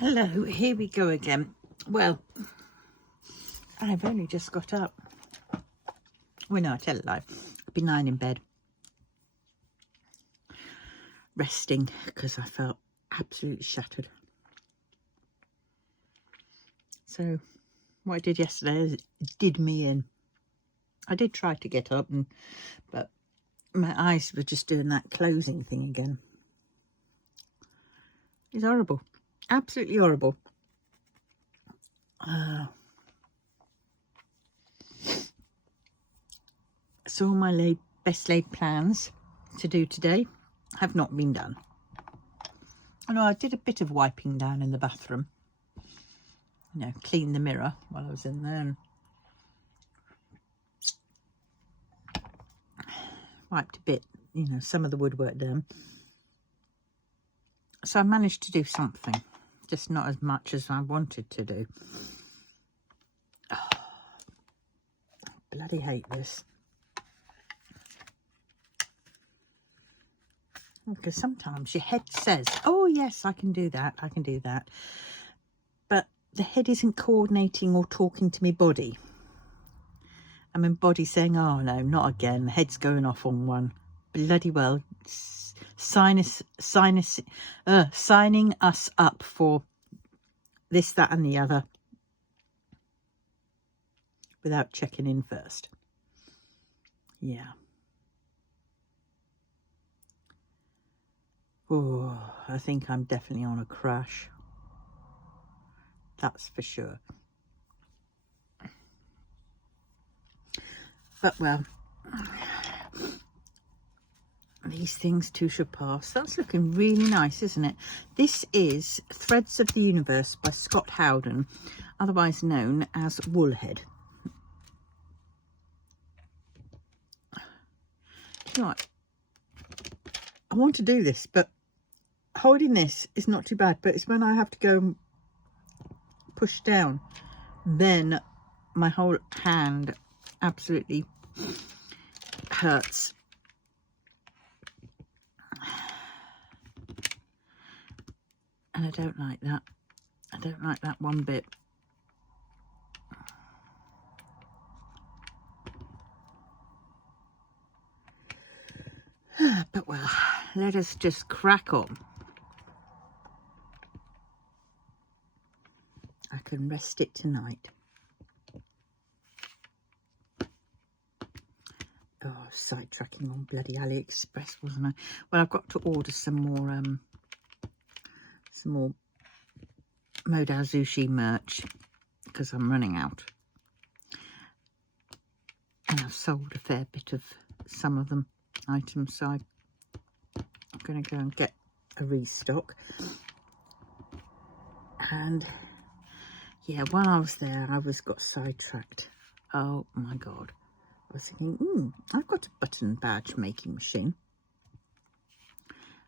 Hello, here we go again. Well, I've only just got up. Well, no, I tell a lie. I've been lying in bed, resting, because I felt absolutely shattered. So, what I did yesterday is did me in. I did try to get up, but my eyes were just doing that closing thing again. It's horrible. Absolutely horrible. So all my best laid plans to do today have not been done. I know I did a bit of wiping down in the bathroom. You know, clean the mirror while I was in there and wiped a bit, you know, some of the woodwork down. So I managed to do something, just not as much as I wanted to do. Oh, I bloody hate this. Because sometimes your head says, oh yes, I can do that, I can do that. But the head isn't coordinating or talking to my body. I mean, body saying, oh no, not again. The head's going off on one. Bloody well, signing us up for this, that and the other without checking in first. Yeah. Oh, I think I'm definitely on a crash. That's for sure. But well, these things too should pass. That's looking really nice, isn't it? This is Threads of the Universe by Scott Howden, otherwise known as Woolhead. You know what? I want to do this, but holding this is not too bad, but it's when I have to go and push down, then my whole hand absolutely hurts. And I don't like that. I don't like that one bit. But well, let us just crack on. I can rest it tonight. Oh, sidetracking on bloody AliExpress, wasn't I? Well, I've got to order some more Modal Sushi merch because I'm running out. And I've sold a fair bit of some of them items, so I'm going to go and get a restock. And yeah, while I was there, I got sidetracked. Oh my God. I was thinking, I've got a button badge making machine.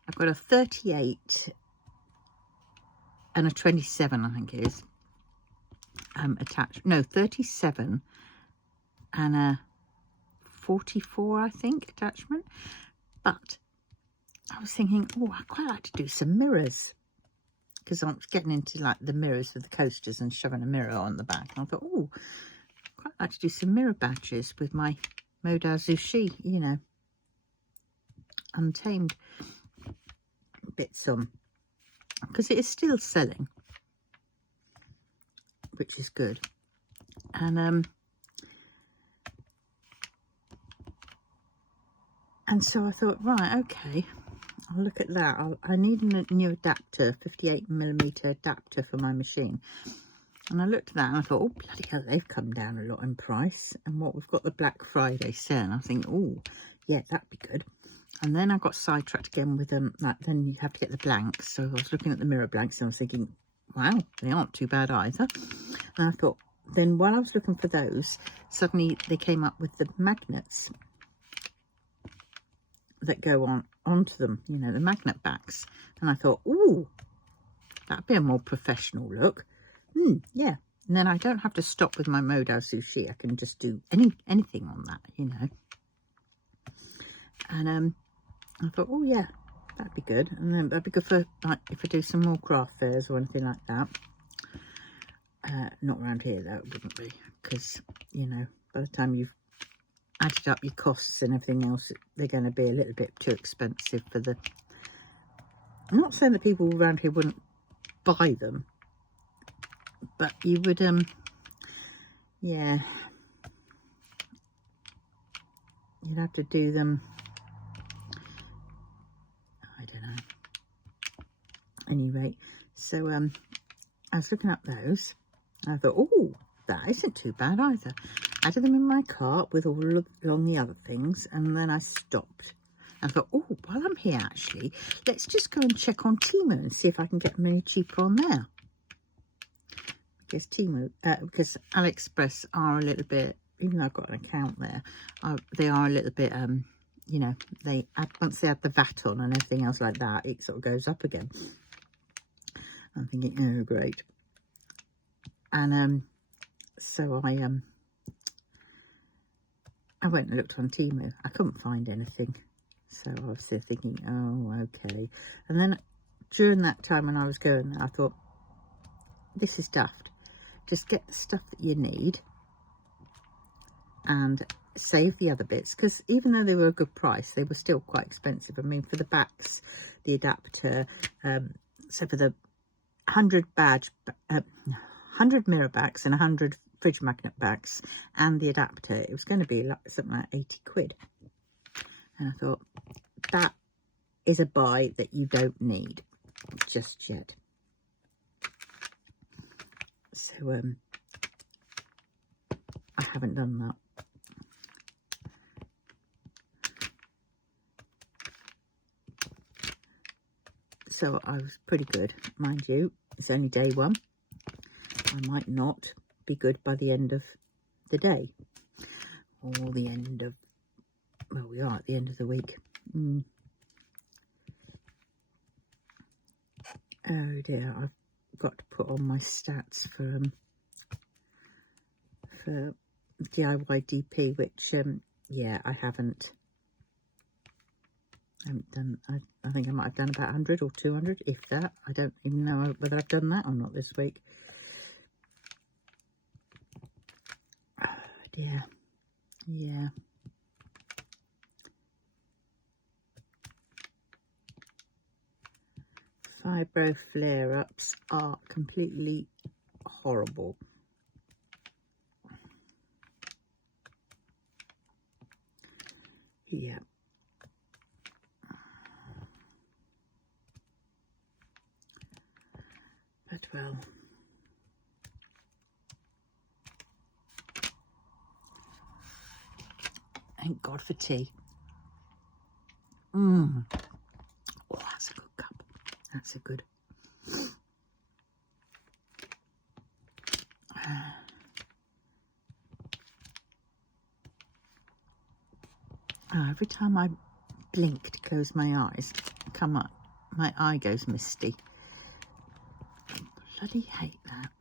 I've got a 38 and a 27, I think it is, attached. No, 37 and a 44, I think, attachment. But I was thinking, I'd quite like to do some mirrors, because I'm getting into like the mirrors with the coasters and shoving a mirror on the back. And I thought, quite like to do some mirror badges with my Modal Sushi, you know, Untamed bits on, because it is still selling, which is good. And so I thought, right, okay, I'll look at that. I need a new adapter, 58mm adapter for my machine. And I looked at that and I thought, oh, bloody hell, they've come down a lot in price. And what we've got the Black Friday sale. And I think, yeah, that'd be good. And then I got sidetracked again with them. Then you have to get the blanks. So I was looking at the mirror blanks and I was thinking, wow, they aren't too bad either. And I thought, then while I was looking for those, suddenly they came up with the magnets that go onto them, you know, the magnet backs. And I thought, that'd be a more professional look. Yeah. And then I don't have to stop with my Modal Sushi. I can just do anything on that, you know. And I thought, yeah, That'd be good. And then that'd be good for, like, if I do some more craft fairs or anything like that. Not around here though, it wouldn't be, because, you know, by the time you've added up your costs and everything else, they're going to be a little bit too expensive for the... I'm not saying that people around here wouldn't buy them, but you would, yeah, you'd have to do them, I don't know. Anyway, so I was looking up those. I thought, oh, that isn't too bad either. Added them in my cart with all of along the other things, and then I stopped. I thought, oh, while I'm here, actually, let's just go and check on Temu and see if I can get them any cheaper on there. Because Temu, because AliExpress are a little bit, even though I've got an account there, they are a little bit, you know, they add, once they add the VAT on and everything else like that, it sort of goes up again. I'm thinking, oh, great. And so I went and looked on Temu. I couldn't find anything. So I was there thinking, oh, okay. And then during that time when I was going there, I thought, this is daft. Just get the stuff that you need and save the other bits. Because even though they were a good price, they were still quite expensive. I mean, for the backs, the adapter, so for the 100 mirror backs and 100 fridge magnet backs and the adapter, it was going to be like something like 80 quid. And I thought, that is a buy that you don't need just yet. So I haven't done that. So I was pretty good, mind you. It's only day one. I might not be good by the end of the day, or the end of, well, we are at the end of the week. Oh dear, I've got to put on my stats for DIY DP, which yeah, I haven't done. I think I might have done about 100 or 200, if that. I don't even know whether I've done that or not this week. Oh dear, yeah. Fibro flare-ups are completely horrible. Yeah. But well, thank God for tea. Oh, that's a good cup. That's a good. Every time I blink to close my eyes, come up, my eye goes misty. I bloody hate that.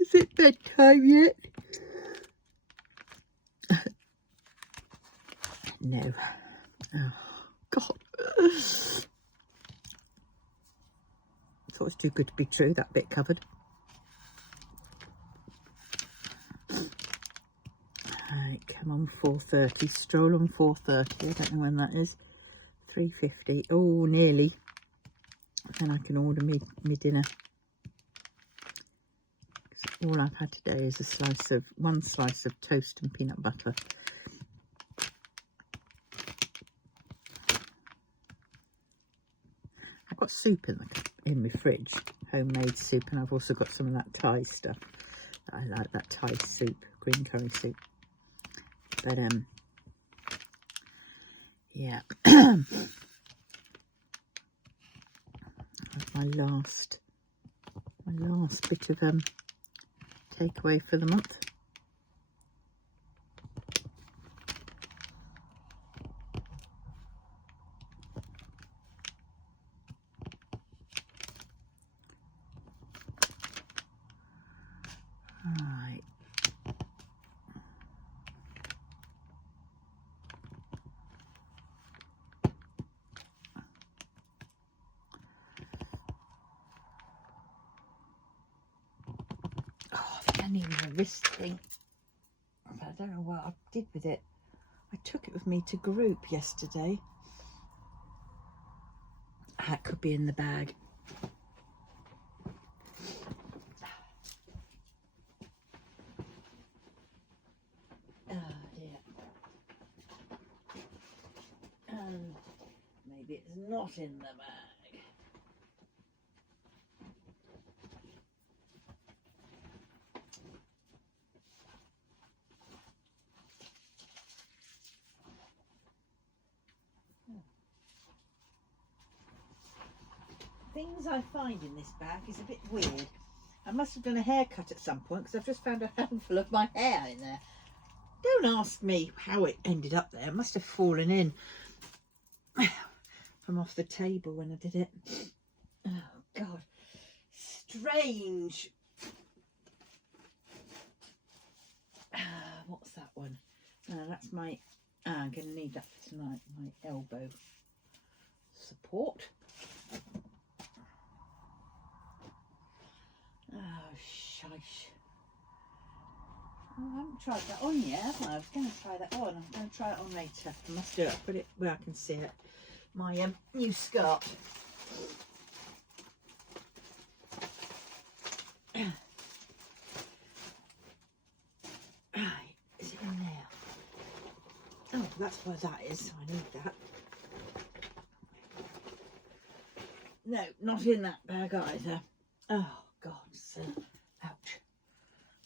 Is it bedtime yet? No. Oh, God. I thought it was too good to be true, that bit covered. Right, come on, 4:30. Stroll on 4:30. I don't know when that is. 3:50. Oh, nearly. Then I can order me dinner. All I've had today is one slice of toast and peanut butter. I've got soup in my fridge, homemade soup, and I've also got some of that Thai stuff. I like that Thai soup, green curry soup. But yeah. my last bit of takeaway for the month. Right, and even a wrist thing. But I don't know what I did with it. I took it with me to group yesterday. That could be in the bag. Oh dear. Maybe it's not in the bag. Things I find in this bag is a bit weird. I must have done a haircut at some point because I've just found a handful of my hair in there. Don't ask me how it ended up there. It must have fallen in from off the table when I did it. Oh God, strange. What's that one? That's my, I'm going to need that for tonight, my elbow support. Oh, shish. Oh, I haven't tried that on yet, have I? I was going to try that on. I'm going to try it on later. I must do it. Put it where I can see it. My new skirt. Right, is it in there? Oh, that's where that is. I need that. No, not in that bag either. Oh, God. Ouch.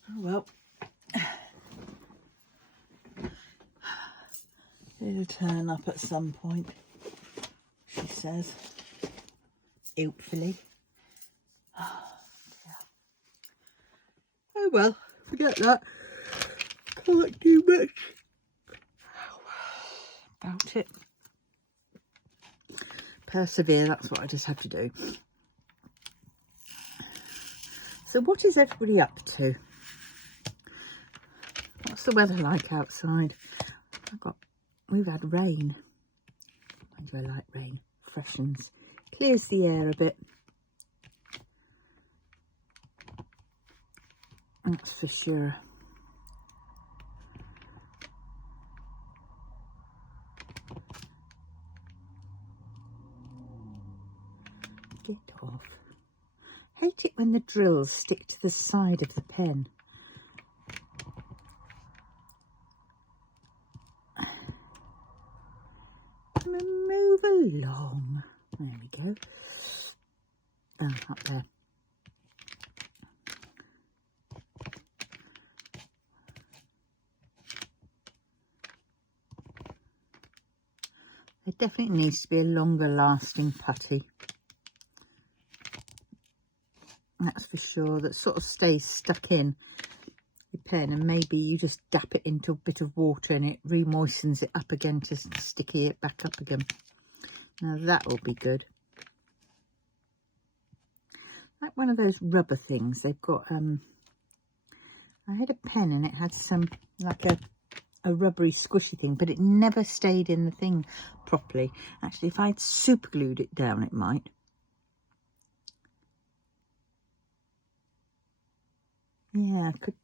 Oh, well. It'll turn up at some point, she says. Hopefully. Oh, well. Forget that. Can't do much about it. Persevere, that's what I just have to do. So what is everybody up to? What's the weather like outside? We've had rain. I do like rain. Freshens, clears the air a bit. That's for sure. Get off. Hate it when the drills stick to the side of the pen. Move along. There we go. Oh, up there. There definitely needs to be a longer lasting putty. That's for sure. That sort of stays stuck in your pen, and maybe you just dap it into a bit of water and it re-moistens it up again to sticky it back up again. Now that will be good. Like one of those rubber things. They've got I had a pen and it had some like a rubbery squishy thing, but it never stayed in the thing properly. Actually, if I'd super glued it down, it might. Yeah, I could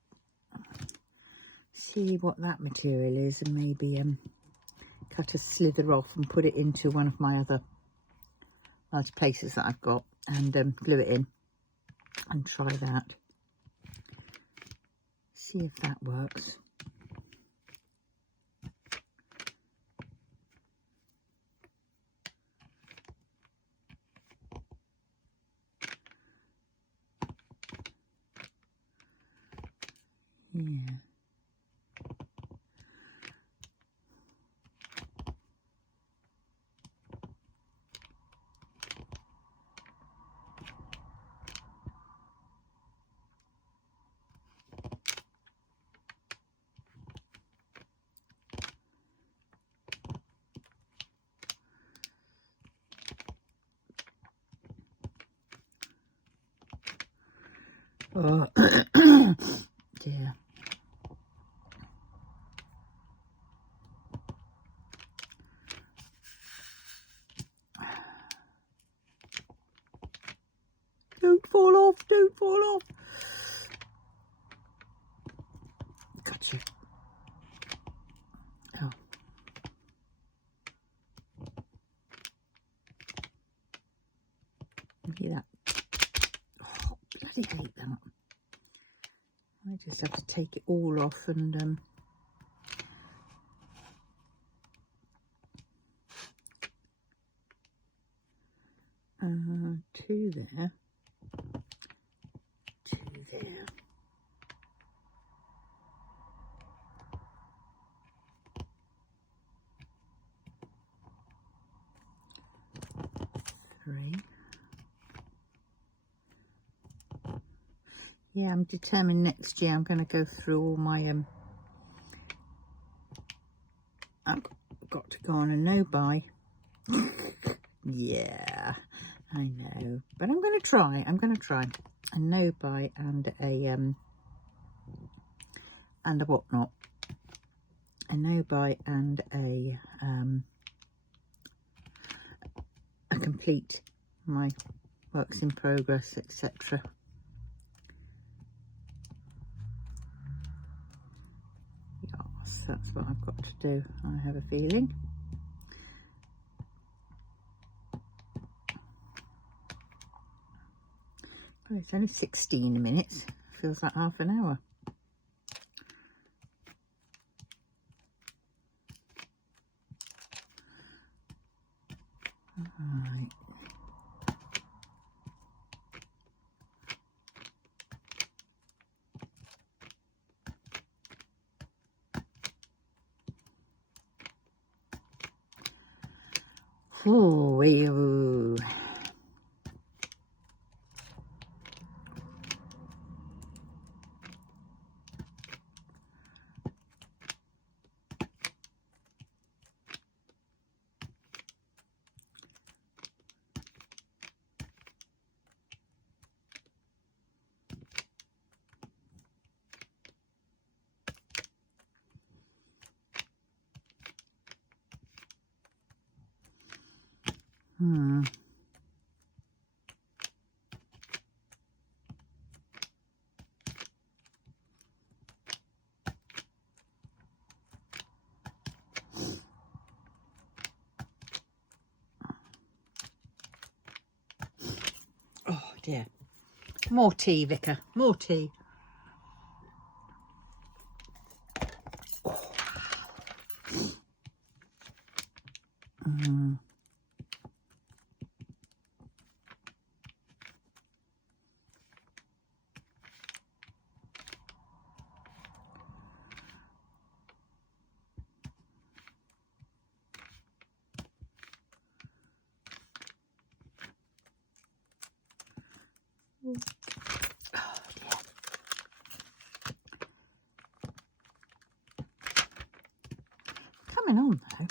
see what that material is and maybe cut a slither off and put it into one of my other large places that I've got and glue it in and try that. See if that works. Yeah. Oh, dear. Don't fall off, don't fall off. just have to take it all off and two there, two there. Three. Yeah, I'm determined next year I'm going to go through all my I've got to go on a no-buy. Yeah, I know, but I'm going to try. I'm going to try a no-buy and a whatnot. A no-buy and a complete my works in progress, etc. Yes, that's what I've got to do, I have a feeling. Oh, it's only 16 minutes. Feels like half an hour. Right. Oh, ew. Oh dear. More tea, Vicar. More tea. Oh dear. Coming on though.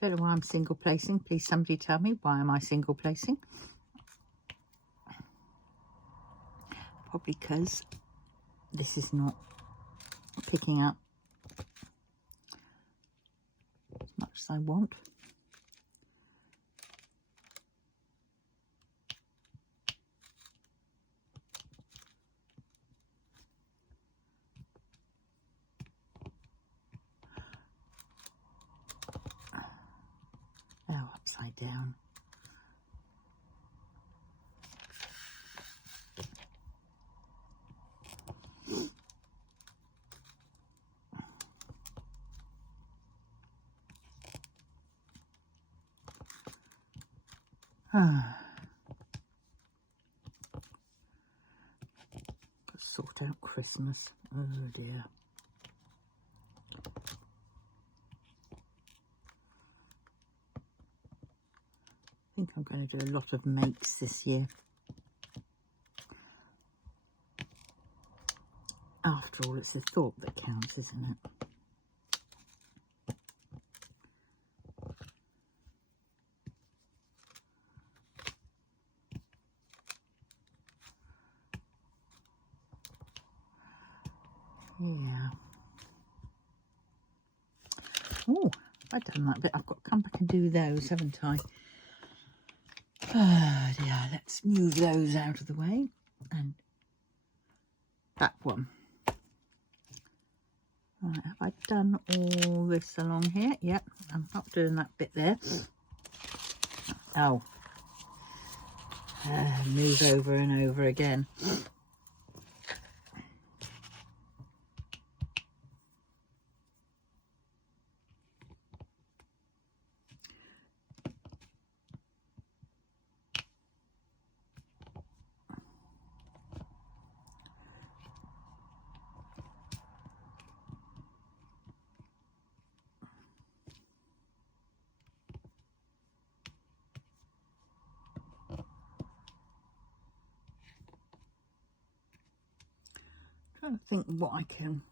Don't know why I'm single placing. Please somebody tell me, why am I single placing? Probably because this is not picking up as much as I want. Oh, upside down. Got to sort out Christmas. Oh dear. I think I'm going to do a lot of makes this year. After all, it's the thought that counts, isn't it? Yeah. Oh, I've done that bit. I've got to come back and do those, haven't I? let's move those out of the way. And that one. Right, have I done all this along here? Yep, I'm not doing that bit there. Oh, move over and over again. Trying to think what I can.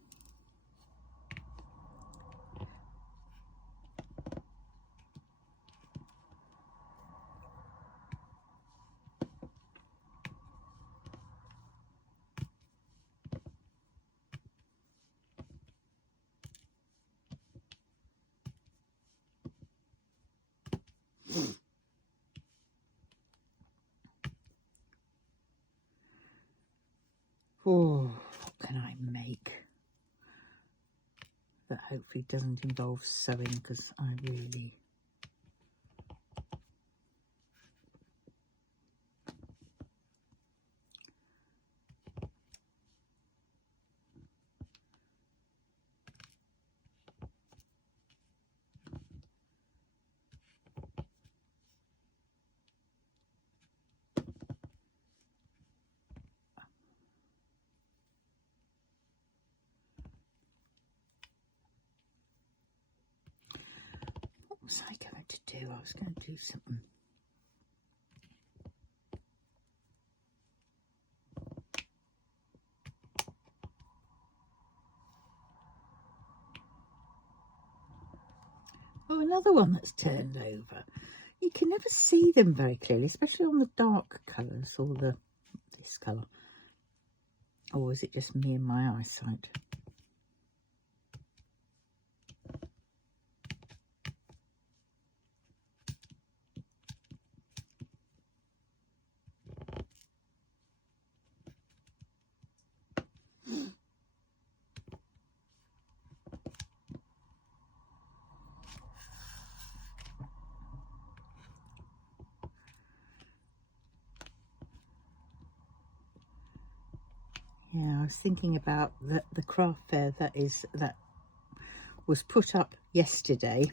Oh, what can I make that hopefully doesn't involve sewing, because I really... What was I going to do? I was going to do something. Oh, another one that's turned over. You can never see them very clearly, especially on the dark colours or this colour. Or is it just me and my eyesight? Yeah, I was thinking about the craft fair that was put up yesterday.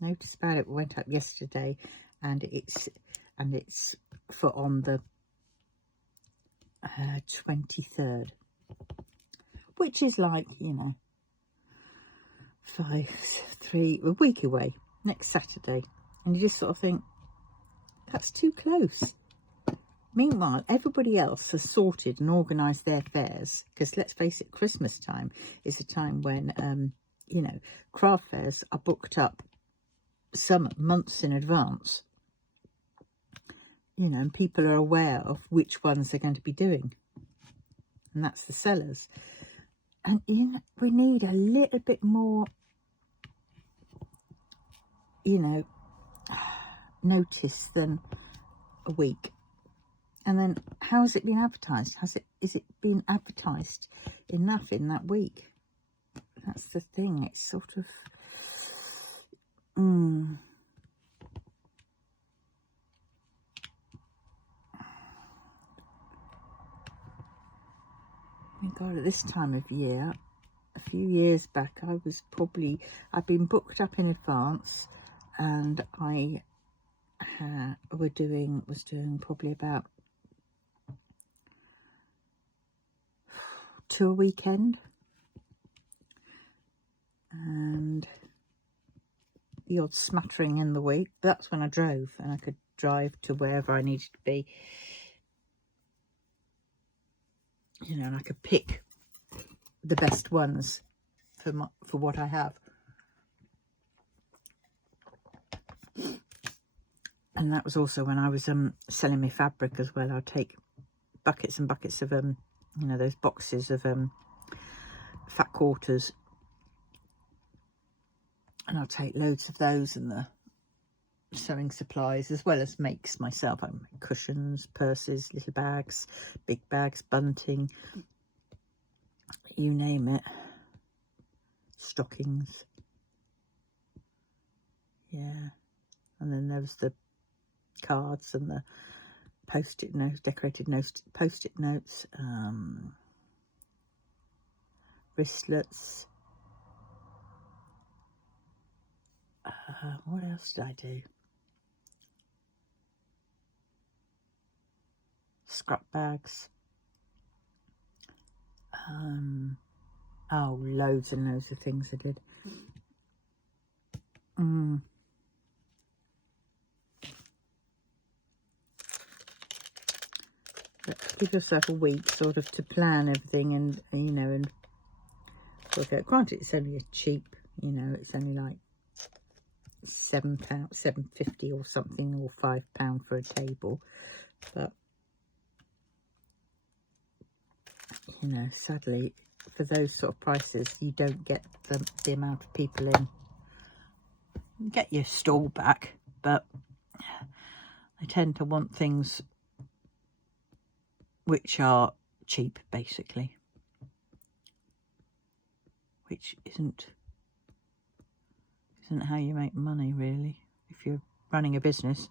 Notice about it went up yesterday, and it's for on the 23rd, which is like, you know, a week away, next Saturday. And you just sort of think, that's too close. Meanwhile, everybody else has sorted and organised their fairs, because let's face it, Christmas time is a time when, you know, craft fairs are booked up some months in advance, you know, and people are aware of which ones they're going to be doing, and that's the sellers. And, you know, we need a little bit more, you know, notice than a week. And then, how has it been advertised? Is it been advertised enough in that week? That's the thing. It's sort of... My God, at this time of year, a few years back, I'd been booked up in advance, and I was doing probably about 2 a weekend, and the odd smattering in the week. That's when I drove, and I could drive to wherever I needed to be, you know, and I could pick the best ones for what I have. And that was also when I was selling my fabric as well. I'd take buckets and buckets of you know, those boxes of fat quarters, and I'll take loads of those, and the sewing supplies, as well as makes myself. I make cushions, purses, little bags, big bags, bunting, you name it, stockings. Yeah, and then there was the cards and the post-it notes, decorated notes, post-it notes, wristlets. What else did I do? Scrap bags. Oh, loads and loads of things I did. But give yourself a week sort of to plan everything, and you know, and work out. Granted, it's only a cheap, you know, it's only like £7, £7.50 or something, or £5 for a table, but you know, sadly, for those sort of prices, you don't get the amount of people in. You get your stall back, but they tend to want things which are cheap, basically, which isn't how you make money, really, if you're running a business,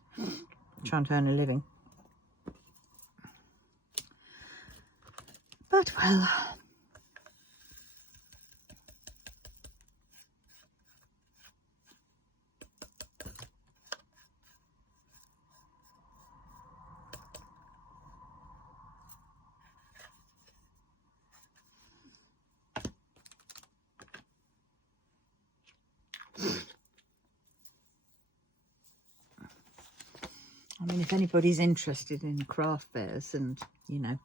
trying to earn a living. But, well, I mean, if anybody's interested in craft fairs and, you know,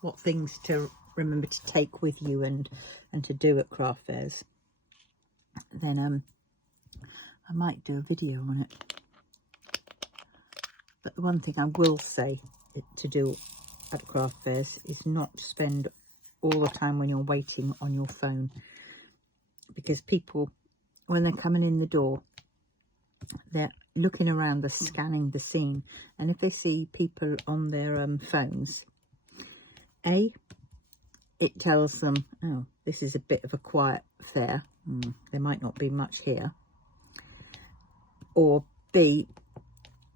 what things to remember to take with you and to do at craft fairs, then I might do a video on it. But the one thing I will say to do at craft fairs is not to spend all the time when you're waiting on your phone, because people, when they're coming in the door, they're looking around, they're scanning the scene, and if they see people on their phones, it tells them, oh, this is a bit of a quiet fair, there might not be much here, or B,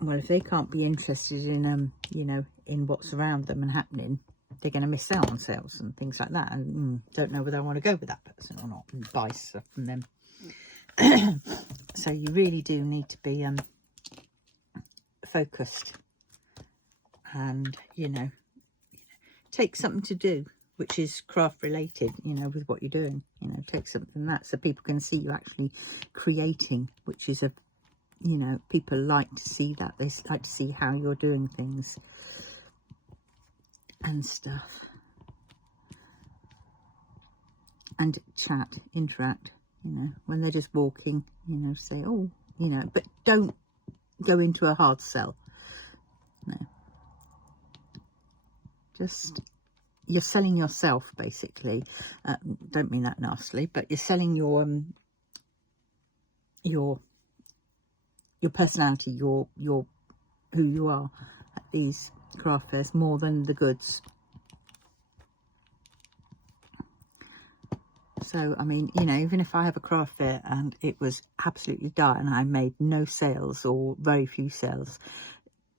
well, if they can't be interested in you know, in what's around them and happening, they're going to miss out on sales and things like that, and don't know whether I want to go with that person or not and buy stuff from them. So you really do need to be focused, and you know, take something to do which is craft related, you know, with what you're doing. You know, take something that so people can see you actually creating, which is a, you know, people like to see that. They like to see how you're doing things and stuff, and chat, interact, you know, when they're just walking, you know, say, oh, you know, but don't go into a hard sell. No, just, you're selling yourself, basically. Don't mean that nastily, but you're selling your personality, your who you are at these craft fairs, more than the goods. So, I mean, you know, even if I have a craft fair and it was absolutely dire and I made no sales or very few sales,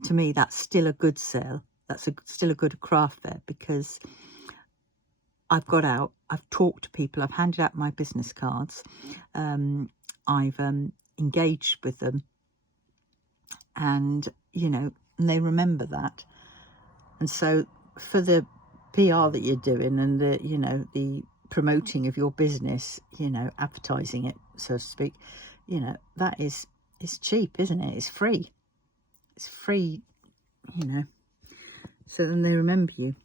to me, that's still a good sale. That's still a good craft fair, because I've got out, I've talked to people, I've handed out my business cards, I've engaged with them, and, you know, and they remember that. And so for the PR that you're doing and the, you know, the promoting of your business, you know, advertising it, so to speak, you know, that is, it's cheap, isn't it? It's free. It's free, you know. So then they remember you,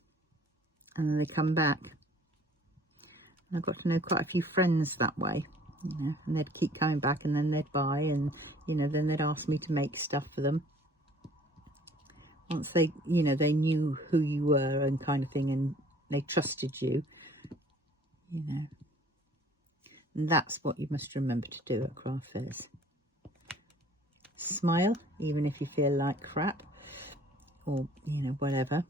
and then they come back. And I've got to know quite a few friends that way, you know, and they'd keep coming back, and then they'd buy, and, you know, then they'd ask me to make stuff for them. Once they, you know, they knew who you were and kind of thing, and they trusted you, you know. And that's what you must remember to do at craft fairs. Smile, even if you feel like crap, or, you know, whatever.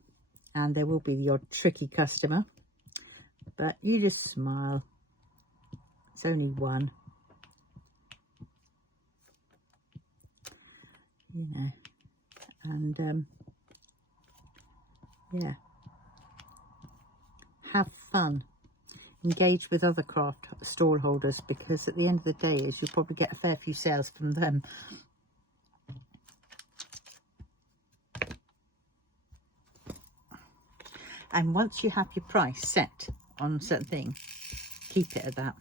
And there will be the odd tricky customer, but you just smile. It's only one, you know, and yeah, have fun. Engage with other craft stall holders, because at the end of the day is you'll probably get a fair few sales from them. And once you have your price set on a certain thing, keep it at that.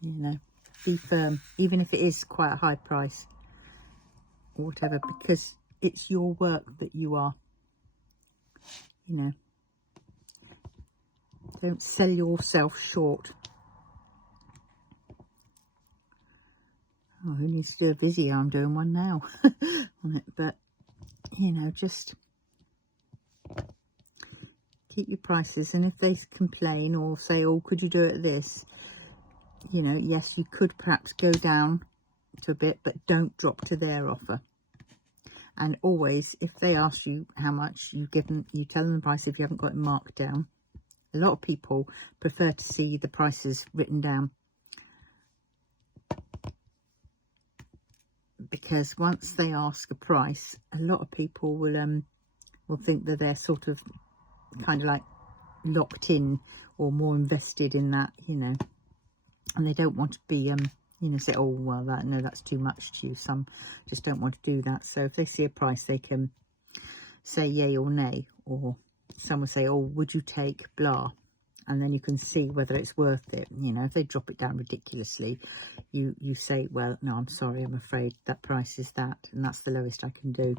You know, be firm, even if it is quite a high price or whatever, because it's your work that you are, you know. Don't sell yourself short. Oh, who needs to do a video? I'm doing one now on it, but you know, just keep your prices. And if they complain or say, oh, could you do it this, you know, yes, you could perhaps go down to a bit, but don't drop to their offer. And always, if they ask you how much, you tell them the price if you haven't got it marked down. A lot of people prefer to see the prices written down, because once they ask a price, a lot of people will think that they're sort of kind of like locked in or more invested in that, you know, and they don't want to be you know, say, oh well, no, that's too much to you. Some just don't want to do that. So if they see a price, they can say yay or nay, or some will say, oh, would you take blah, and then you can see whether it's worth it. You know, if they drop it down ridiculously, you say, well, no, I'm sorry, I'm afraid that price is that, and that's the lowest I can do.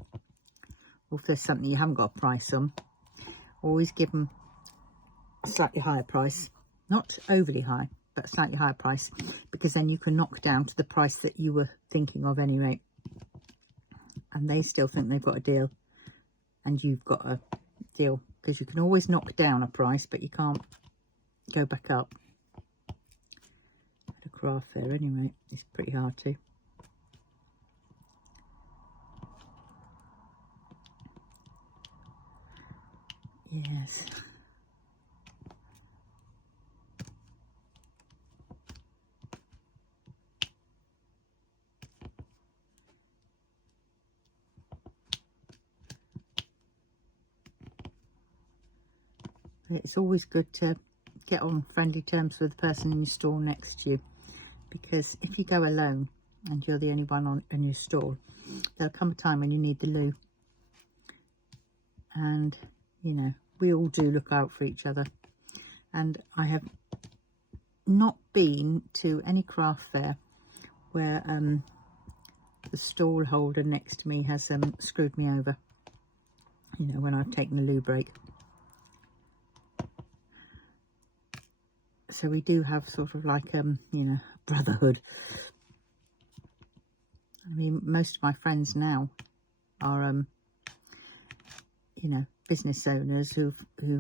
Or if there's something you haven't got a price on, always give them a slightly higher price, not overly high, but a slightly higher price, because then you can knock down to the price that you were thinking of anyway, and they still think they've got a deal and you've got a deal, because you can always knock down a price, but you can't go back up. At a craft fair anyway, it's pretty hard to. Yes. It's always good to get on friendly terms with the person in your stall next to you, because if you go alone and you're the only one in your stall, there'll come a time when you need the loo. And, you know, we all do look out for each other. And I have not been to any craft fair where the stall holder next to me has screwed me over, you know, when I've taken a loo break. So we do have sort of like, you know, brotherhood. I mean, most of my friends now are, you know, business owners who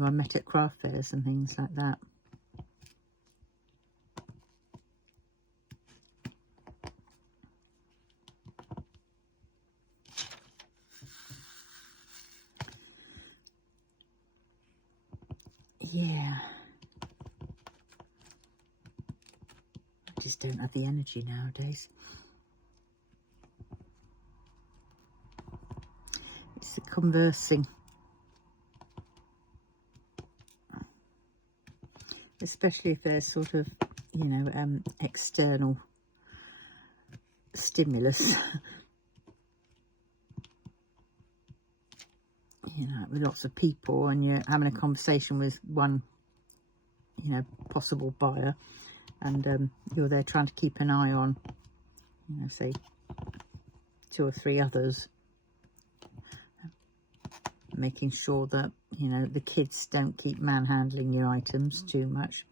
I met at craft fairs and things like that. Yeah. I just don't have the energy nowadays. It's the conversing. Especially if there's sort of, you know, external stimulus. You know, with lots of people, and you're having a conversation with one, you know, possible buyer, and you're there trying to keep an eye on, you know, say 2 or 3 others, making sure that, you know, the kids don't keep manhandling your items too much,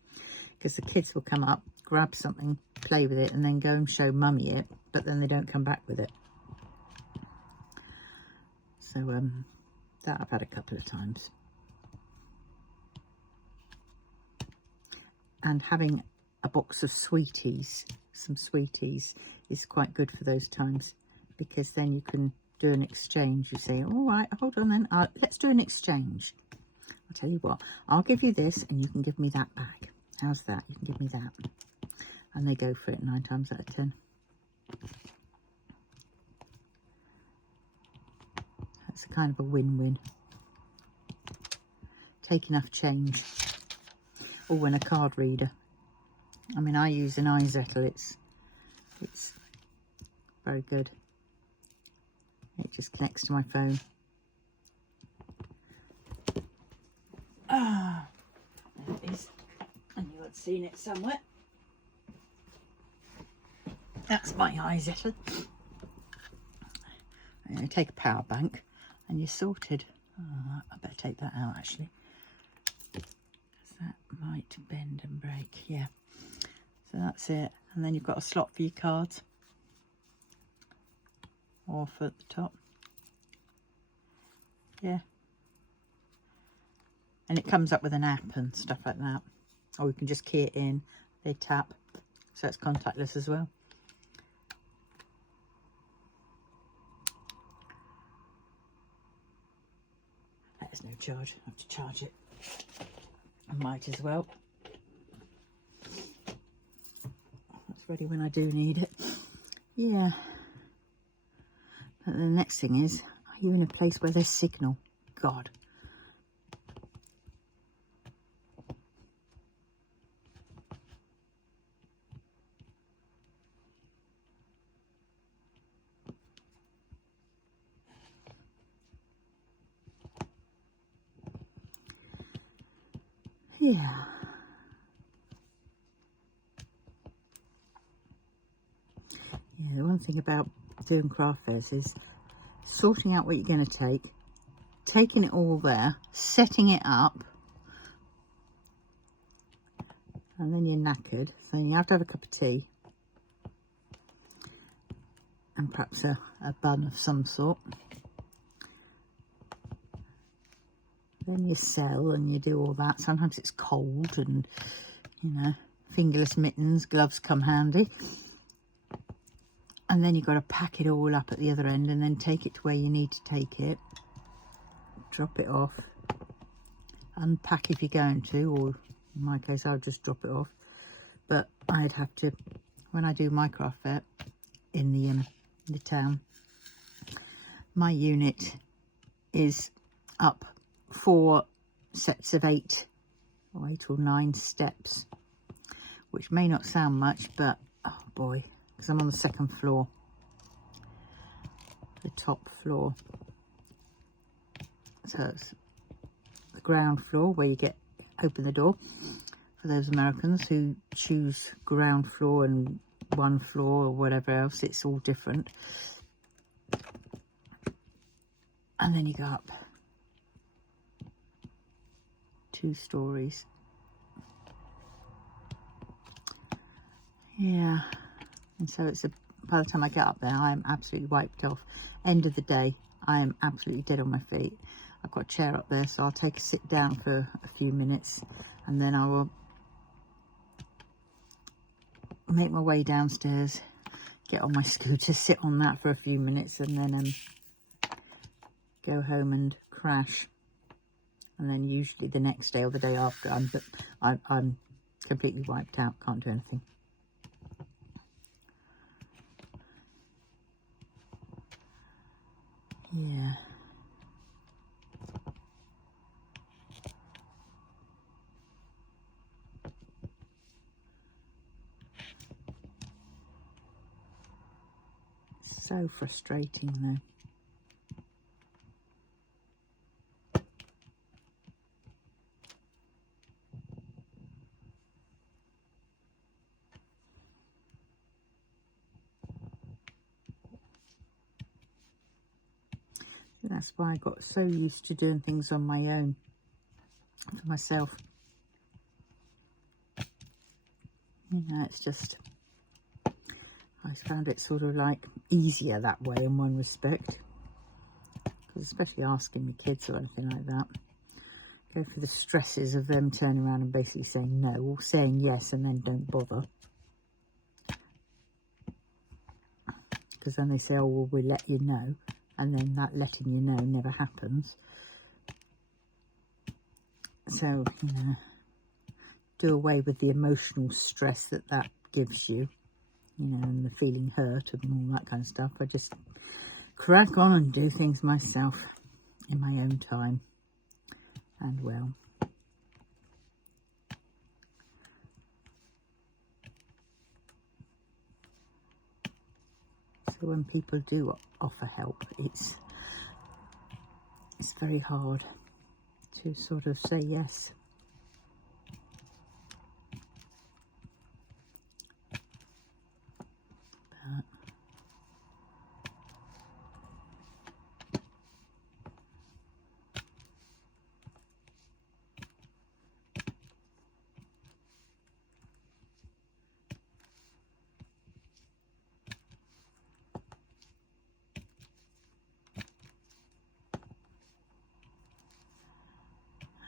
because the kids will come up, grab something, play with it, and then go and show mummy it, but then they don't come back with it. So that I've had a couple of times. And having a box of sweeties some sweeties is quite good for those times, because then you can do an exchange. You say, all right, hold on then, let's do an exchange. I'll tell you what, I'll give you this and you can give me that back. How's that? You can give me that. And they go for it 9 times out of 10. That's a kind of a win-win. Take enough change. Or when a card reader. I mean, I use an iZettle. It's very good. It just connects to my phone. Ah, there it is. I knew I'd seen it somewhere. That's my iZettle. You take a power bank and you're sorted. Oh, I better take that out actually. That might bend and break. Yeah. So that's it. And then you've got a slot for your cards. Off at the top. Yeah. And it comes up with an app and stuff like that. Or you can just key it in. They tap. So it's contactless as well. There's no charge. I have to charge it. I might as well. It's ready when I do need it. Yeah. But the next thing is, are you in a place where there's signal? God. Yeah. Yeah, the one thing about doing craft fairs is sorting out what you're going to take, taking it all there, setting it up, and then you're knackered. So you have to have a cup of tea and perhaps a bun of some sort. Then you sell and you do all that. Sometimes it's cold and, you know, fingerless mittens, gloves come handy. And then you've got to pack it all up at the other end and then take it to where you need to take it. Drop it off. Unpack if you're going to, or in my case, I'll just drop it off. But I'd have to, when I do my craft fair in the town, my unit is up 4 sets of 8 or 9 steps, which may not sound much, but oh boy, because I'm on the 2nd floor, the top floor. So it's the ground floor where you open the door. For those Americans who choose ground floor and 1 floor or whatever else, it's all different. And then you go up 2 stories. Yeah, and so by the time I get up there, I am absolutely wiped off. End of the day, I am absolutely dead on my feet. I've got a chair up there, so I'll take a sit down for a few minutes, and then I will make my way downstairs, get on my scooter, sit on that for a few minutes, and then go home and crash. And then usually the next day or the day after, I'm completely wiped out, can't do anything. Yeah. So frustrating though. That's why I got so used to doing things on my own, for myself. You know, it's just, I found it sort of like easier that way in one respect. Because especially asking your kids or anything like that, go through the stresses of them turning around and basically saying no, or saying yes and then don't bother. because then they say, oh, well, we'll let you know. And then that letting you know never happens. So, you know, do away with the emotional stress that gives you, you know, and the feeling hurt and all that kind of stuff. I just crack on and do things myself in my own time. And well, so when people do offer help, it's very hard to sort of say yes.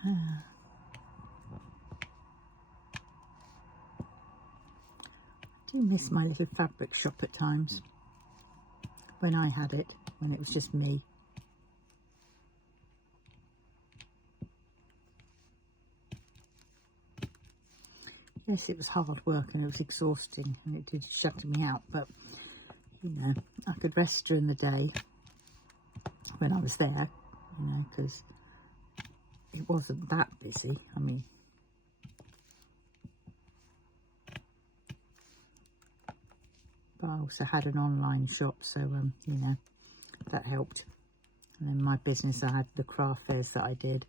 I do miss my little fabric shop at times, when I had it, when it was just me. Yes, it was hard work and it was exhausting and it did shut me out, but you know, I could rest during the day when I was there, you know, because it wasn't that busy. I mean, but I also had an online shop, so you know, that helped. And then my business, I had the craft fairs that I did,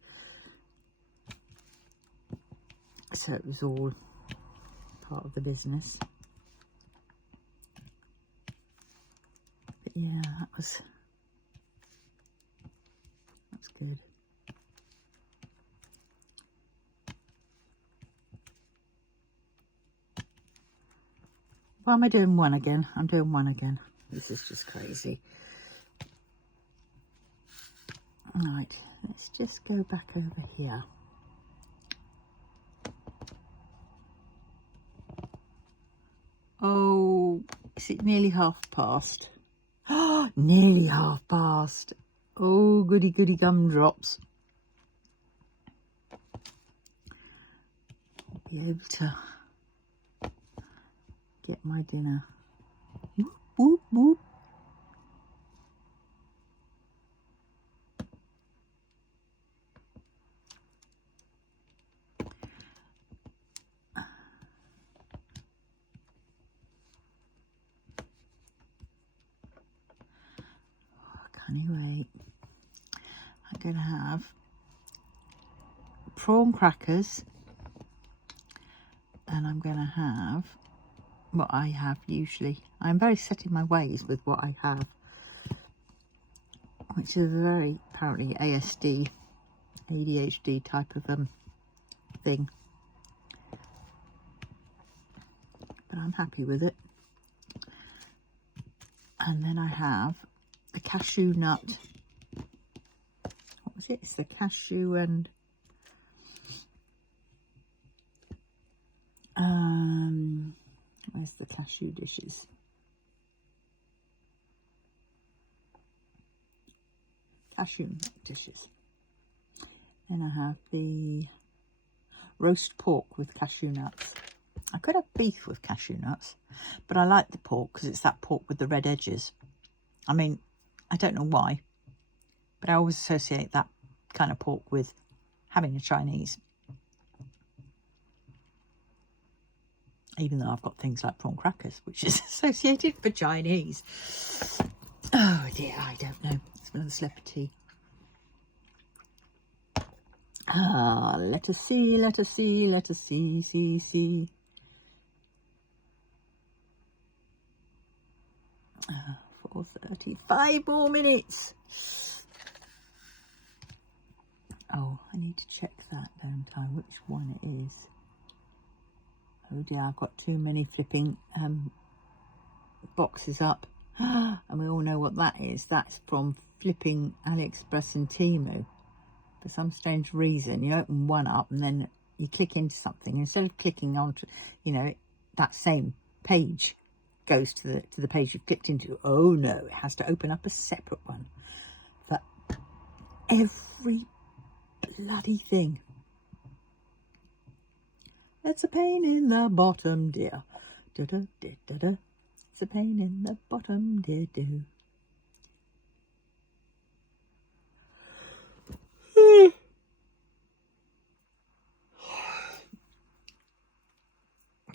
so it was all part of the business. But yeah, that's good. Why am I doing one again? I'm doing one again. This is just crazy. Right, let's just go back over here. Oh, is it nearly past? Oh, nearly past. Oh, goody goody gumdrops. I'll be able to get my dinner. Whoop, whoop, whoop. Anyway, I'm going to have prawn crackers, and I'm going to have what I have usually. I'm very set in my ways with what I have, which is a very apparently ADHD type of thing, but I'm happy with it. And then I have a cashew nut. What was it? It's the cashew and where's the cashew dishes? Cashew nut dishes. Then I have the roast pork with cashew nuts. I could have beef with cashew nuts, but I like the pork because it's that pork with the red edges. I mean, I don't know why, but I always associate that kind of pork with having a Chinese. Even though I've got things like prawn crackers, which is associated for Chinese. Oh dear, I don't know. It's another slip of tea. Let us see, let us see, let us see, see. 4:30, 5 more minutes. Oh, I need to check that, don't I? Which one it is. Oh dear, I've got too many flipping boxes up. And we all know what that is. That's from flipping AliExpress and Temu. For some strange reason, you open one up and then you click into something. Instead of clicking onto, you know, that same page, goes to the page you've clicked into. Oh no, it has to open up a separate one for every bloody thing. It's a pain in the bottom, dear. Da -da -da -da -da. It's a pain in the bottom, dear. Do.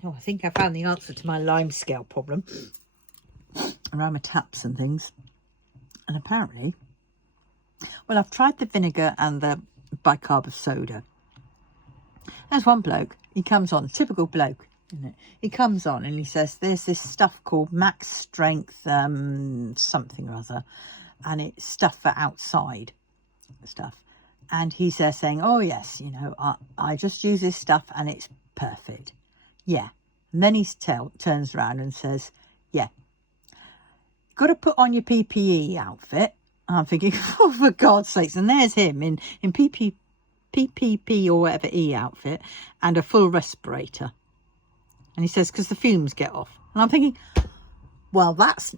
Oh, I think I found the answer to my lime scale problem around my taps and things. And apparently, well, I've tried the vinegar and the bicarb of soda. There's one bloke, he comes on, typical bloke, isn't it? He comes on and he says, there's this stuff called max strength something or other, and it's stuff for outside stuff. And he's there saying, oh yes, you know, I just use this stuff and it's perfect. Yeah. And then he turns around and says, yeah, got to put on your PPE outfit. And I'm thinking, oh, for God's sakes. And there's him in PPP or whatever E outfit and a full respirator. And he says, because the fumes get off. And I'm thinking, well, that's,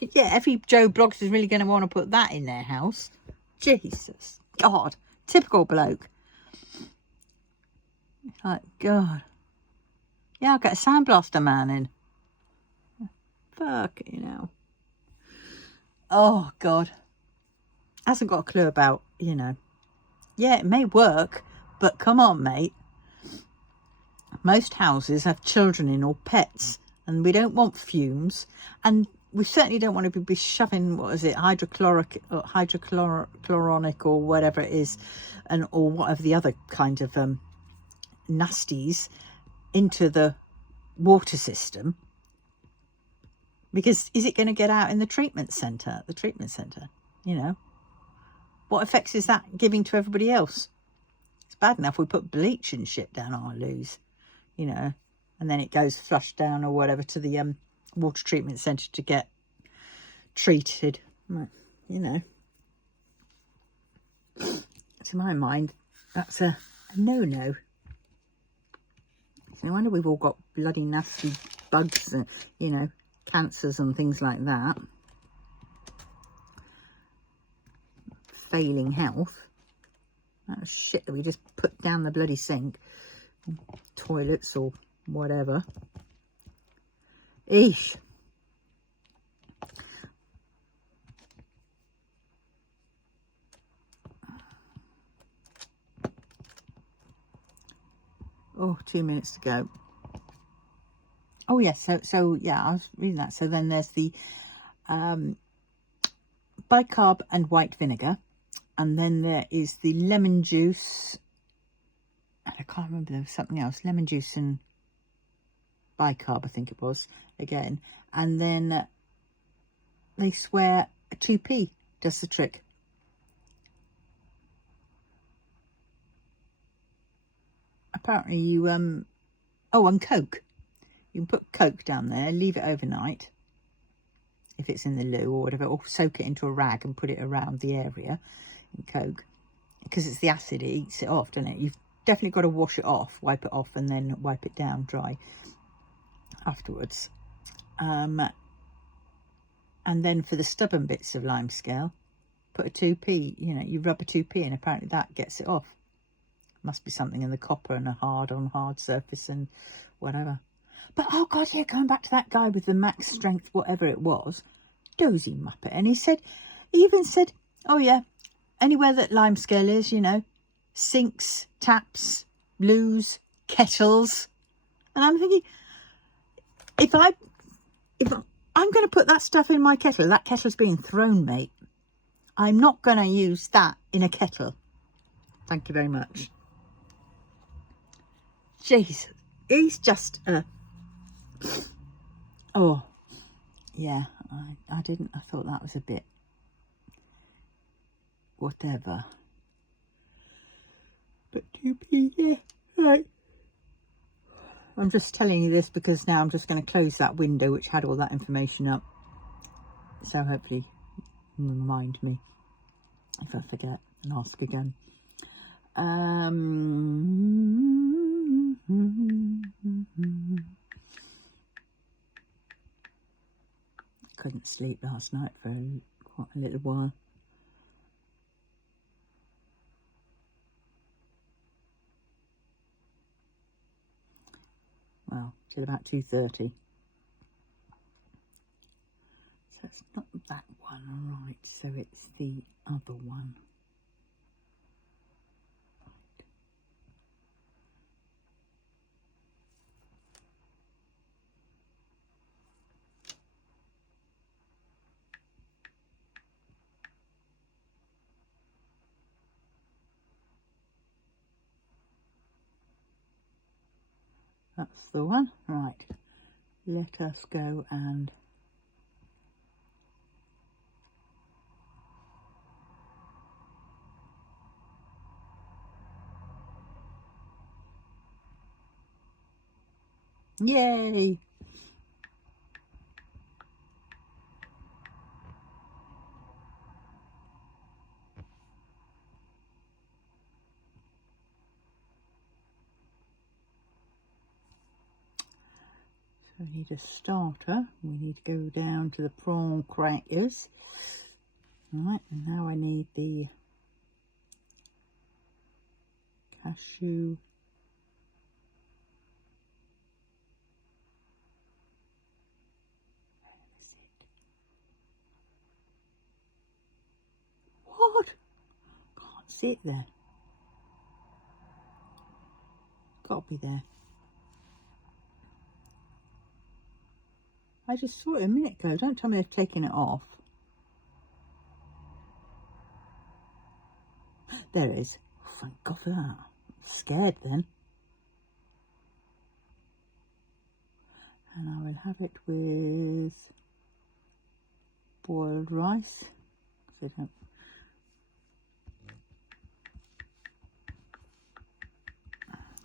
yeah, every Joe Bloggs is really going to want to put that in their house. Jesus, God, typical bloke. Like, God. Yeah, I'll get a sandblaster man in. Fuck, you know. Oh, God. Hasn't got a clue about, you know. Yeah, it may work, but come on, mate. Most houses have children in or pets, and we don't want fumes. And we certainly don't want to be shoving, what is it, hydrochloric or hydrochloronic or whatever it is, and or whatever the other kind of nasties into the water system. Because is it going to get out in the treatment centre? You know, what effects is that giving to everybody else? It's bad enough we put bleach and shit down our loos, you know, and then it goes flushed down or whatever to the water treatment centre to get treated. You know, to my mind, that's a no-no. No wonder we've all got bloody nasty bugs, you know, cancers and things like that. Failing health. That was shit that we just put down the bloody sink. Toilets or whatever. Eesh. Oh, 2 minutes to go. Oh yes, so yeah, I was reading that. So then there's the bicarb and white vinegar, and then there is the lemon juice, and I can't remember, there was something else, lemon juice and bicarb, I think it was, again. And then they swear a 2p does the trick. Apparently you oh, and Coke. You can put Coke down there, leave it overnight if it's in the loo or whatever, or soak it into a rag and put it around the area in Coke, because it's the acid, it eats it off, doesn't it? You've definitely got to wash it off, wipe it off, and then wipe it down dry afterwards. And then for the stubborn bits of lime scale, put a 2p, you know, you rub a 2p and apparently that gets it off. Must be something in the copper and a hard surface and whatever. But oh God, yeah, going back to that guy with the max strength, whatever it was, dozy muppet. And he even said, oh yeah, anywhere that lime scale is, you know, sinks, taps, loos, kettles. And I'm thinking, if I'm going to put that stuff in my kettle, that kettle's being thrown, mate. I'm not going to use that in a kettle. Thank you very much. Jeez, he's just oh yeah, I thought that was a bit whatever, but 2p, yeah, right. I'm just telling you this because now I'm just going to close that window which had all that information up, so hopefully remind me if I forget and ask again. didn't sleep last night for quite a little while. Well, till about 2:30. So it's not that one, right? So it's the other one. That's the one, right? Let us go and yay! So we need a starter. We need to go down to the prawn crackers. Right, and now I need the cashew. Where is it? What? Can't see it there. Got to be there. I just saw it a minute ago. Don't tell me they've taken it off. There it is. Oh, thank God for that. I'm scared then. And I will have it with boiled rice. So don't.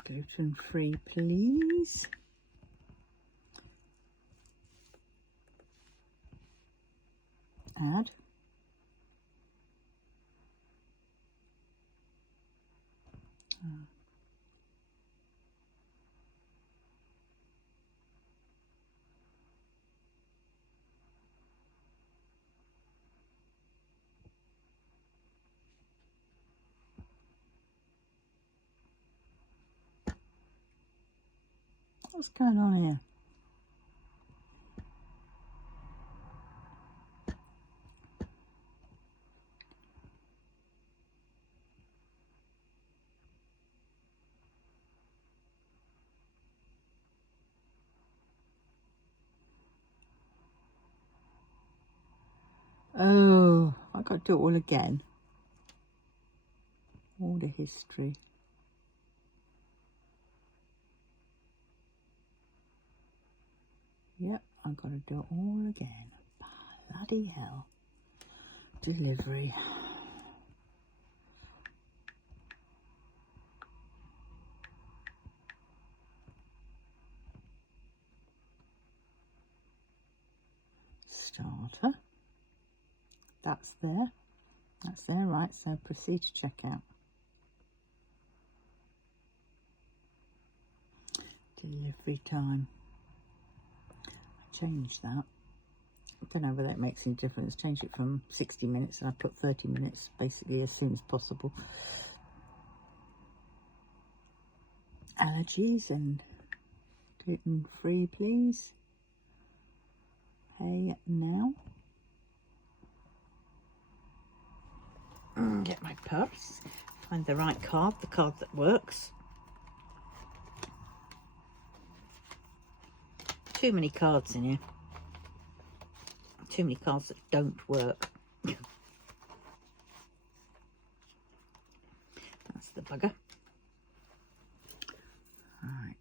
Gluten free, please. Add. What's going on here? Oh, I got to do it all again. All the history. Yep, I've got to do it all again. Bloody hell. Delivery. Starter. That's there. That's there, right. So proceed to checkout. Delivery time. I changed that. I don't know whether it makes any difference. Change it from 60 minutes and I put 30 minutes, basically as soon as possible. Allergies and gluten free, please. Pay now. Get my purse. Find the right card, the card that works. Too many cards in here. Too many cards that don't work. That's the bugger. Right.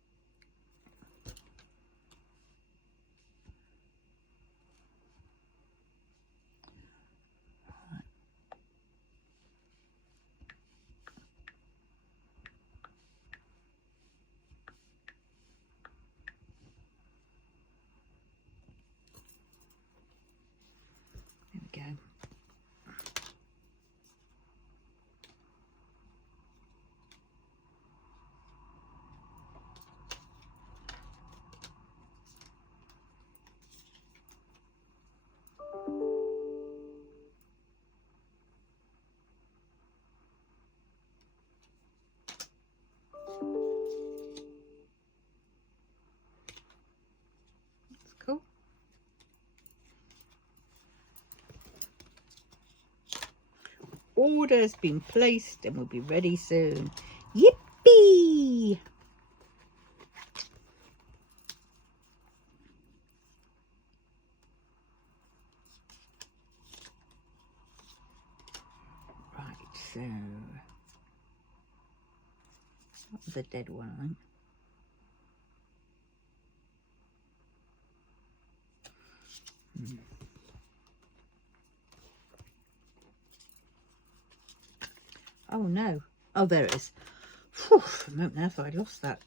There we go. order has been placed and will be ready soon. Yippee! Right, so that was a dead one, I think. Oh no. Oh, there it is. Whew, for a moment there, I thought I'd lost that.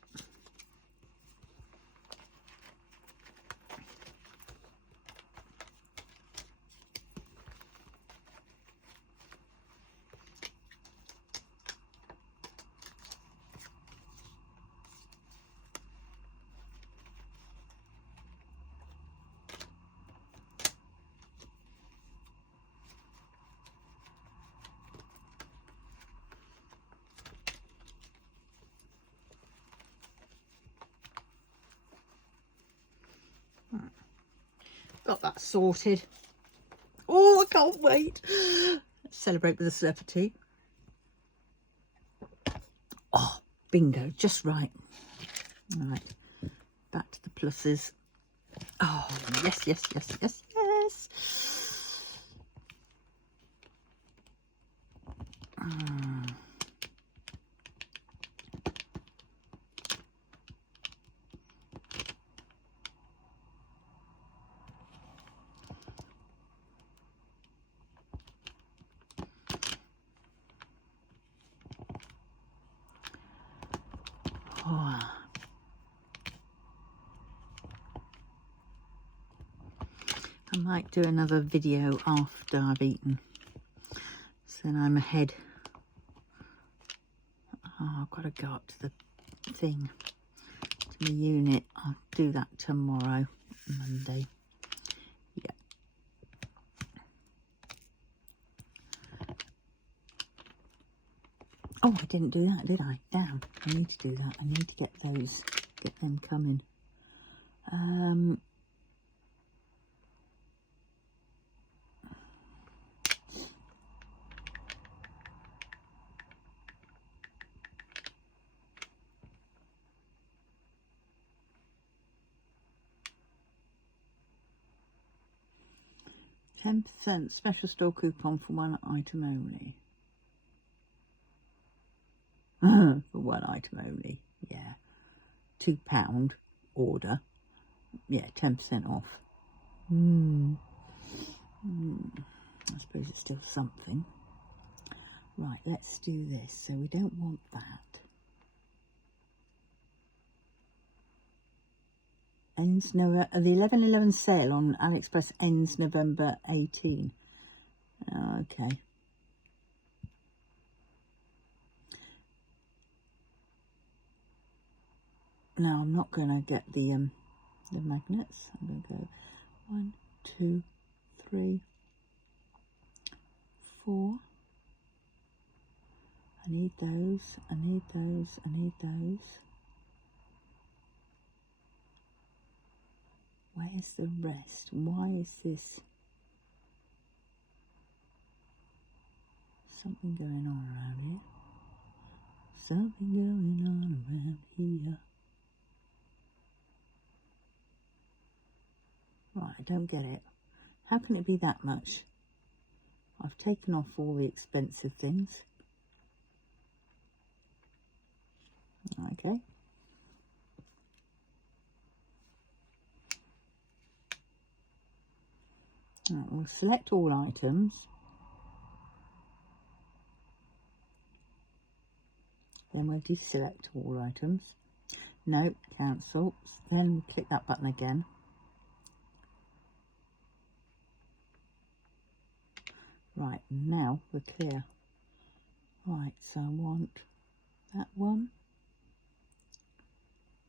Got that sorted. Oh, I can't wait. Let's celebrate with a celebrity. Oh, bingo, just right. All right, back to the pluses. Oh, yes, yes, yes, yes, yes. Oh. I might do another video after I've eaten, so then I'm ahead. Oh, I've got to go up to the thing, to the unit. I'll do that tomorrow, Monday. Yeah. Oh, I didn't do that, did I? Damn, I need to do that. I need to get those, get them coming. 10% special store coupon for one item only. For one item only, yeah. £2 order. Yeah, 10% off. I suppose it's still something. Right, let's do this. So we don't want that. Ends November. The 11/11 sale on AliExpress ends November 18. Okay. Now I'm not going to get the magnets. I'm going to go 1, 2, 3, 4. I need those. I need those. I need those. Where's the rest? Why is this? Something going on around here. Something going on around here. Right, I don't get it. How can it be that much? I've taken off all the expensive things. Okay. Right, we'll select all items. Then we'll deselect all items. No, cancel. Then we click that button again. Right, now we're clear. Right, so I want that one,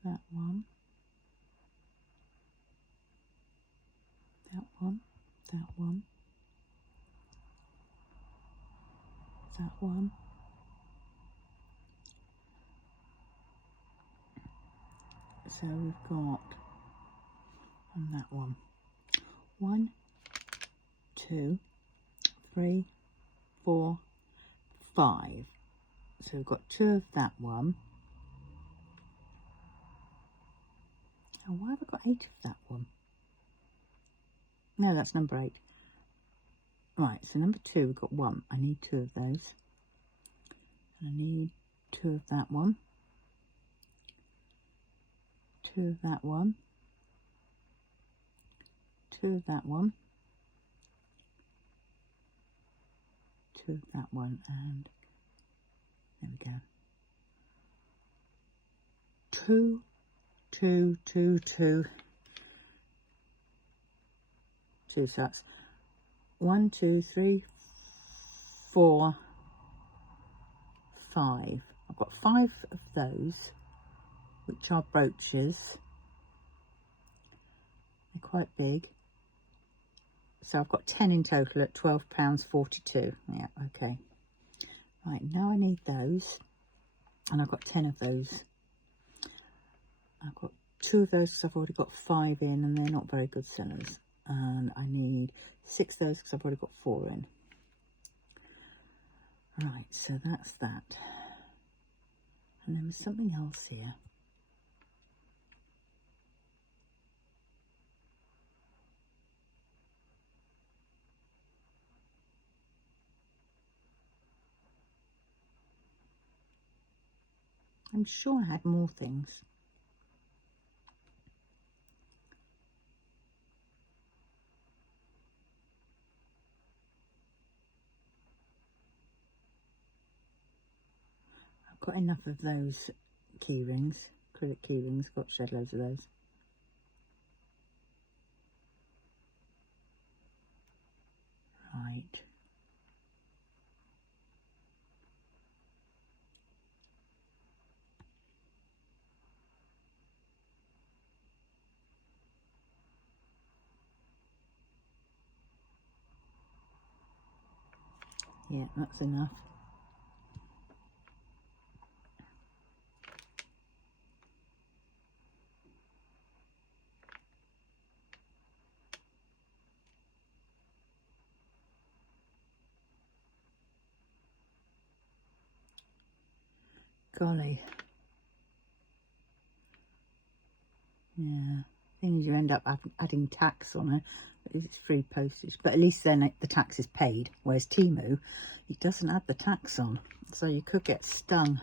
that one, that one, that one, that one. So we've got on that one. 1, 2, 3, 4, 5. So we've got 2 of that one. Oh, why have I got 8 of that one? No, that's number 8. Right, so number 2, we've got 1. I need 2 of those. I need 2 of that one. 2 of that one. 2 of that one. 2 of that one, and there we go. 2, 2, 2, 2. 2, so that's 1, 2, 3, 4, 5. I've got 5 of those, which are brooches. They're quite big. So I've got 10 in total at £12.42. Yeah, okay. Right, now I need those. And I've got 10 of those. I've got 2 of those because I've already got 5 in and they're not very good sellers. And I need 6 of those because I've already got 4 in. Right, so that's that. And there was something else here. I'm sure I had more things. I've got enough of those key rings, acrylic key rings, got shed loads of those. Right. Yeah, that's enough. Golly. Yeah. Thing is, you end up adding tax on it. It's free postage, but at least then the tax is paid. Whereas Temu, it doesn't add the tax on, so you could get stung.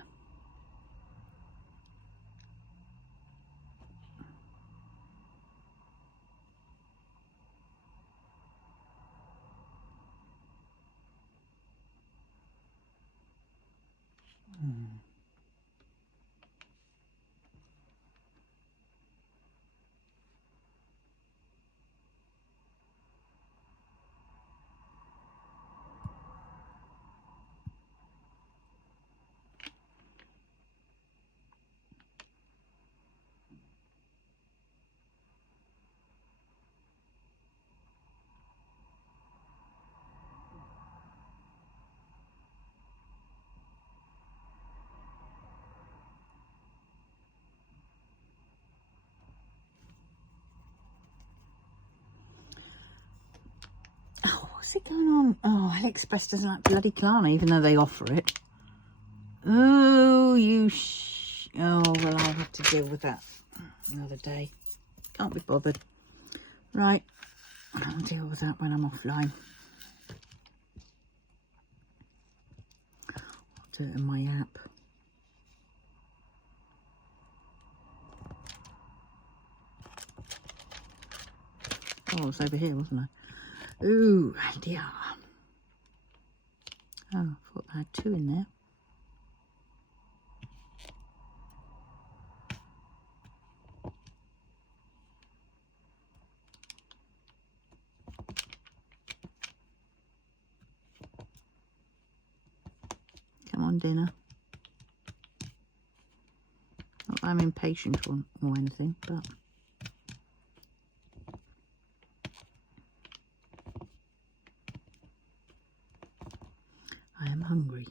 Oh, what's it going on? Oh, AliExpress doesn't like bloody Klarna, even though they offer it. Oh, oh, well, I'll have to deal with that another day. Can't be bothered. Right, I'll deal with that when I'm offline. I'll do it in my app. Oh, I was over here, wasn't I? Ooh, dear. Oh, I thought I had 2 in there. Come on, dinner. Not that I'm impatient or anything, but I am hungry.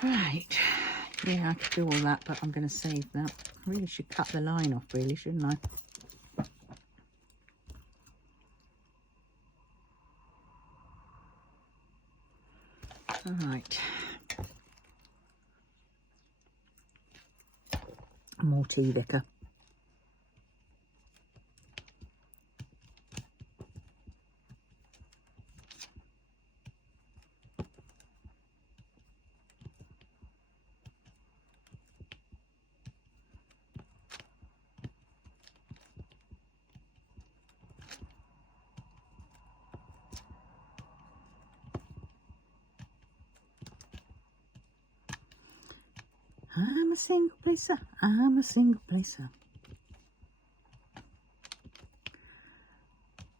Right, yeah, I could do all that, but I'm going to save that. I really should cut the line off, really, shouldn't I? All right. More tea, Vicar. I'm a single placer. I'm a single placer.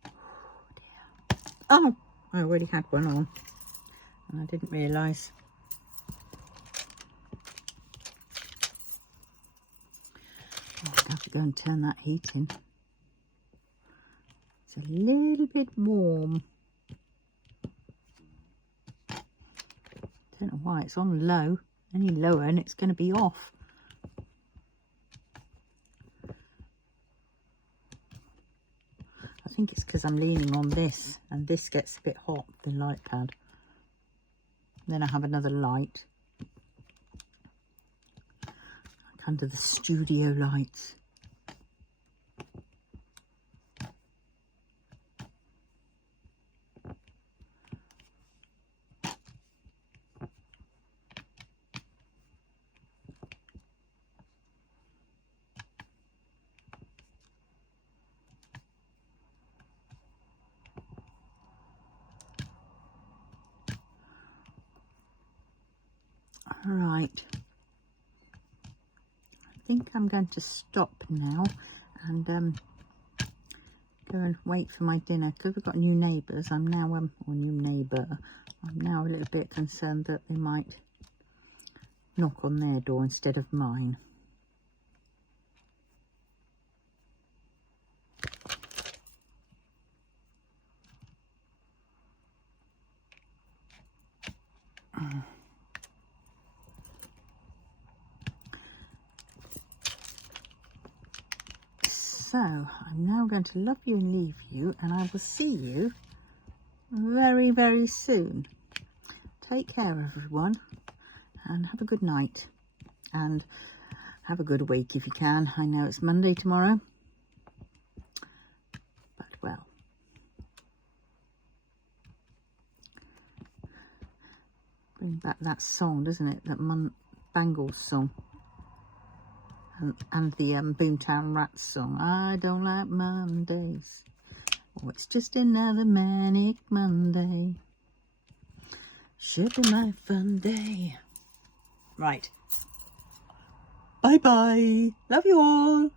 Oh, dear. Oh, I already had one on. And I didn't realise. Oh, I have to go and turn that heat in. It's a little bit warm. Don't know why it's on low. Any lower and it's going to be off. I think it's because I'm leaning on this and this gets a bit hot, the light pad. Then I have another light. Like under the studio lights. Right, I think I'm going to stop now and go and wait for my dinner because we've got new neighbours. I'm now, or new neighbour, I'm now a little bit concerned that they might knock on their door instead of mine. So I'm now going to love you and leave you, and I will see you very, very soon. Take care, everyone, and have a good night, and have a good week if you can. I know it's Monday tomorrow, but well, bring back that song, doesn't it? That Bangles song. And the Boomtown Rats song. I don't like Mondays. Oh, it's just another manic Monday. Should be my fun day. Right. Bye-bye. Love you all.